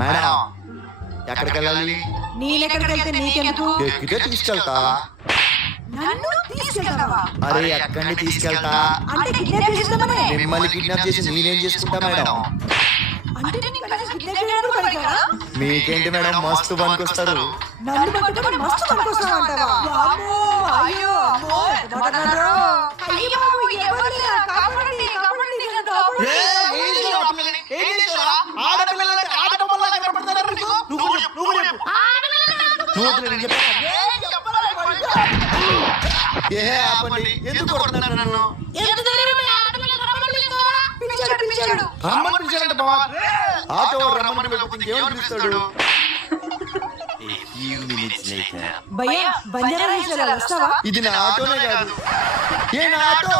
Madam ఎక్కడికి వెళ్ళాలి? నేనెక్కడికి వెళ్తే నీకెందుకు? ఎక్కితే తీసుకెళ్తా. నన్ను తీసుకెళ్తావా? అరే ఎక్కడిని తీసుకెళ్తా? అంటే కిడ్నాప్ చేస్తామనే? మిమ్మల్ని కిడ్నాప్ చేసి నేనేం చేసుకుంటా మేడం? అంటే నీకు కనీసం కిడ్నాప్ చేయడానికి పనికిరా? మీకేంటి మేడం మస్తు పనికొస్తారు. నన్ను పట్టుకొని మస్తు పనికొస్తావంటావా? వామ్మో, అయ్యో, అమ్మో, ఎంత మాట్లాడారో. అయ్యో బాబు, ఎవరు లేరా? కాపాడండి, కాపాడండి, నన్ను కాపాడండి. ఎందుకు కొడుతున్నారు నన్ను? పిలిచాడు. రమ్మని పిలిచాడంట బావ. ఆటో రమ్మని పిలిపితే ఇంకేమని పిలుస్తాడు? భయ్యా, బంజారా హిల్స్ లో వస్తావా? ఇది నా ఆటోనే కాదు. ఏ నా ఆటో?